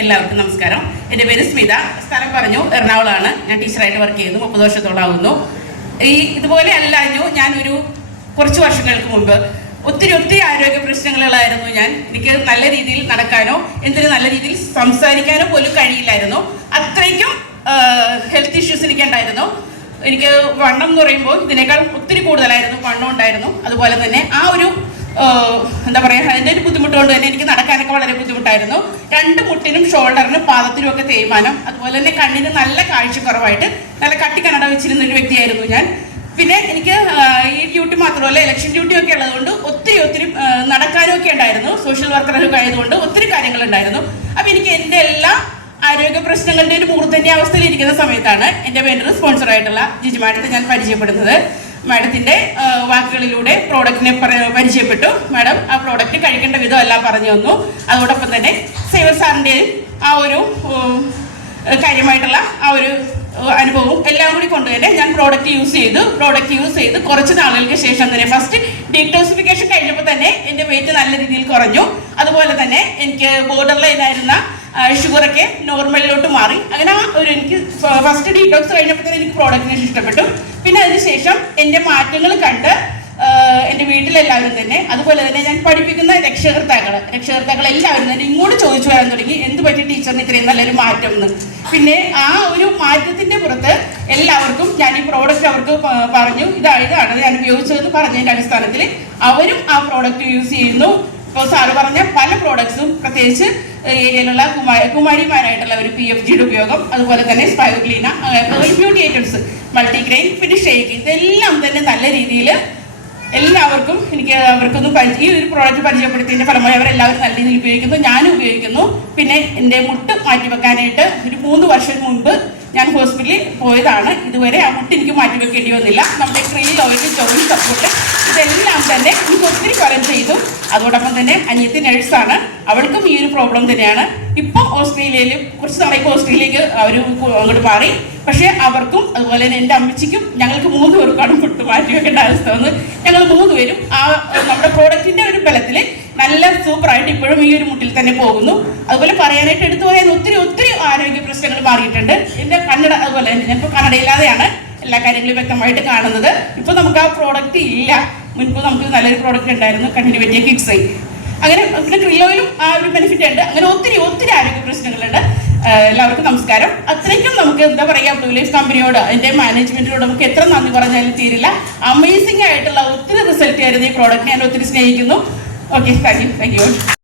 എല്ലാവർക്കും നമസ്കാരം. എൻ്റെ പേര് സ്മിത. സ്ഥലം പറഞ്ഞു എറണാകുളമാണ്. ഞാൻ ടീച്ചറായിട്ട് വർക്ക് ചെയ്യുന്നു. 30 വർഷത്തോളാവുന്നു. ഇതുപോലെ അല്ലാഞ്ഞു ഞാനൊരു കുറച്ച് വർഷങ്ങൾക്ക് മുമ്പ് ഒത്തിരി ആരോഗ്യ പ്രശ്നങ്ങളായിരുന്നു. എനിക്ക് നല്ല രീതിയിൽ നടക്കാനോ എന്തിനും നല്ല രീതിയിൽ സംസാരിക്കാനോ പോലും കഴിയില്ലായിരുന്നു. അത്രയ്ക്കും ഹെൽത്ത് ഇഷ്യൂസ് എനിക്കുണ്ടായിരുന്നു. എനിക്ക് വണ്ണം എന്ന് പറയുമ്പോൾ ഇതിനേക്കാൾ ഒത്തിരി കൂടുതലായിരുന്നു വണ്ണം ഉണ്ടായിരുന്നു. അതുപോലെ തന്നെ ആ ഒരു എന്താ പറയുക, അതിൻ്റെ ഒരു ബുദ്ധിമുട്ടുകൊണ്ട് തന്നെ എനിക്ക് നടക്കാനൊക്കെ വളരെ ബുദ്ധിമുട്ടായിരുന്നു. 2 മുട്ടിനും ഷോൾഡറിനും പാദത്തിനും ഒക്കെ തേയ്മാനം, അതുപോലെ തന്നെ കണ്ണിന് നല്ല കാഴ്ചക്കുറവായിട്ട് നല്ല കണ്ണട വെച്ചിരുന്ന ഒരു വ്യക്തിയായിരുന്നു ഞാൻ. പിന്നെ എനിക്ക് ഈ ഡ്യൂട്ടി മാത്രമല്ല ഇലക്ഷൻ ഡ്യൂട്ടി ഒക്കെ ഉള്ളതുകൊണ്ട് ഒത്തിരി നടക്കാനും ഒക്കെ ഉണ്ടായിരുന്നു. സോഷ്യൽ വർക്കറൊക്കെ ആയതുകൊണ്ട് ഒത്തിരി കാര്യങ്ങളുണ്ടായിരുന്നു. അപ്പം എനിക്ക് എൻ്റെ എല്ലാ ആരോഗ്യ പ്രശ്നങ്ങളുടെ ഒരു മൂർധന്യാവസ്ഥയിൽ ഇരിക്കുന്ന സമയത്താണ് എൻ്റെ വേണ്ടൊരു സ്പോൺസറായിട്ടുള്ള ജിജി മാഡത്തെ ഞാൻ പരിചയപ്പെടുന്നത്. മാഡത്തിൻ്റെ വാക്കുകളിലൂടെ പ്രോഡക്റ്റിനെ പരിചയപ്പെട്ടു. മാഡം ആ പ്രോഡക്റ്റ് കഴിക്കേണ്ട വിധം എല്ലാം പറഞ്ഞു തന്നു. അതോടൊപ്പം തന്നെ സേവർ സാറിൻ്റെയും ആ ഒരു കാര്യമായിട്ടുള്ള ആ ഒരു അനുഭവവും എല്ലാം കൂടി കൊണ്ട് തന്നെ ഞാൻ പ്രോഡക്റ്റ് യൂസ് ചെയ്ത് കുറച്ച് നാളുകൾക്ക് ശേഷം തന്നെ ഫസ്റ്റ് ഡീടോക്സിഫിക്കേഷൻ കഴിഞ്ഞപ്പോൾ തന്നെ എൻ്റെ വെയിറ്റ് നല്ല രീതിയിൽ കുറഞ്ഞു. അതുപോലെ തന്നെ എനിക്ക് ബോർഡർ ലൈനായിരുന്ന ഷുഗറൊക്കെ നോർമലിലോട്ട് മാറി. അങ്ങനെ എനിക്ക് ഫസ്റ്റ് ഡീടോക്സ് കഴിഞ്ഞപ്പോൾ തന്നെ എനിക്ക് പ്രോഡക്റ്റിനെ ഇഷ്ടപ്പെട്ടു. പിന്നെ അതിനുശേഷം എൻ്റെ മാറ്റങ്ങൾ കണ്ട് എൻ്റെ വീട്ടിലെല്ലാവരും തന്നെ, അതുപോലെ തന്നെ ഞാൻ പഠിപ്പിക്കുന്ന രക്ഷകർത്താക്കൾ എല്ലാവരും തന്നെ ഇങ്ങോട്ട് ചോദിച്ചു വരാൻ തുടങ്ങി, എന്ത് പറ്റി ടീച്ചറിന് ഇത്രയും നല്ലൊരു മാറ്റം എന്ന്. പിന്നെ ആ ഒരു മാറ്റത്തിൻ്റെ പുറത്ത് എല്ലാവർക്കും ഞാൻ ഈ പ്രോഡക്റ്റ് അവർക്ക് പറഞ്ഞു, ഇതാണ് ഞാൻ ഉപയോഗിച്ചതെന്ന് പറഞ്ഞതിൻ്റെ അടിസ്ഥാനത്തിൽ അവരും ആ പ്രോഡക്റ്റ് യൂസ് ചെയ്യുന്നു. ഇപ്പോൾ സാറ് പറഞ്ഞ പല പ്രോഡക്ട്സും പ്രത്യേകിച്ച് ഏരിയയിലുള്ള കുമാരിമാരായിട്ടുള്ള ഒരു PFGയുടെ ഉപയോഗം, അതുപോലെ തന്നെ സ്പൈറുലിന, ബ്യൂട്ടി ഐറ്റംസ്, മൾട്ടിഗ്രെയിൻ, പിന്നെ ഷേക്ക്, ഇതെല്ലാം തന്നെ നല്ല രീതിയിൽ എല്ലാവർക്കും അവർക്കൊന്നും ഈ ഒരു പ്രോഡക്റ്റ് പരിചയപ്പെടുത്തിയതിൻ്റെ ഫലമായി അവരെല്ലാവരും നല്ല രീതിയിൽ ഉപയോഗിക്കുന്നു, ഞാനും ഉപയോഗിക്കുന്നു. പിന്നെ എൻ്റെ മുട്ട് മാറ്റിവെക്കാനായിട്ട് ഒരു 3 വർഷം മുൻപ് ഞാൻ ഹോസ്പിറ്റലിൽ പോയതാണ്. ഇതുവരെ ആ മുട്ട് എനിക്ക് മാറ്റിവെക്കേണ്ടി വന്നില്ല. നമ്മുടെ ക്രിൽ ഓയിൽ, ജോയിന്റ് സപ്പോർട്ട്, ഇതെല്ലാം തന്നെ എനിക്ക് ഒത്തിരി ഫലം ചെയ്തു. അതോടൊപ്പം തന്നെ അനിയത്തി നഴ്സാണ്, അവൾക്കും ഈ ഒരു പ്രോബ്ലം തന്നെയാണ്. ഇപ്പോൾ ഓസ്ട്രേലിയയിൽ കുറച്ച് നാളേക്ക് ഓസ്ട്രേലിയക്ക് അവർ അങ്ങോട്ട് മാറി. പക്ഷേ അവർക്കും അതുപോലെ തന്നെ എൻ്റെ അമ്മച്ചിക്കും ഞങ്ങൾക്ക് 3 പേർക്കാണ് മുട്ട് മാറ്റി വെക്കേണ്ട അവസ്ഥ വന്ന് ഞങ്ങൾ 3 പേരും ആ നമ്മുടെ പ്രോഡക്റ്റിൻ്റെ ഒരു ബലത്തിൽ നല്ല സൂപ്പറായിട്ട് ഇപ്പോഴും ഈ ഒരു മുട്ടിൽ തന്നെ പോകുന്നു. അതുപോലെ പറയാനായിട്ട് എടുത്തു പറയാൻ ഒത്തിരി ആരോഗ്യ പ്രശ്നങ്ങൾ മാറിയിട്ടുണ്ട്. എൻ്റെ കണ്ണട, അതുപോലെ തന്നെ ഞാനിപ്പോൾ കണ്ണടയില്ലാതെയാണ് എല്ലാ കാര്യങ്ങളും വ്യക്തമായിട്ട് കാണുന്നത്. ഇപ്പോൾ നമുക്ക് ആ പ്രോഡക്റ്റ് ഇല്ല. മുൻപ് നമുക്ക് നല്ലൊരു പ്രോഡക്റ്റ് ഉണ്ടായിരുന്നു, കണ്ണിന് പറ്റിയ കിഡ്സ്. അങ്ങനെ പിന്നെ ക്രില്ലോയിലും ആ ഒരു ബെനിഫിറ്റ് ഉണ്ട്. അങ്ങനെ ഒത്തിരി ആരോഗ്യ പ്രശ്നങ്ങളുണ്ട്. എല്ലാവർക്കും നമസ്കാരം. അത്രയ്ക്കും നമുക്ക് എന്താ പറയുക, ബ്ലൂ ലൈഫ് കമ്പനിയോട് അതിൻ്റെ മാനേജ്മെൻറ്റിനോട് നമുക്ക് എത്ര നന്ദി പറഞ്ഞാലും തീരില്ല. അമേസിംഗ് ആയിട്ടുള്ള ഒത്തിരി റിസൾട്ട് ആയിരുന്നു ഈ പ്രോഡക്റ്റ്. ഞാൻ ഒത്തിരി സ്നേഹിക്കുന്നു. Okay, thank you.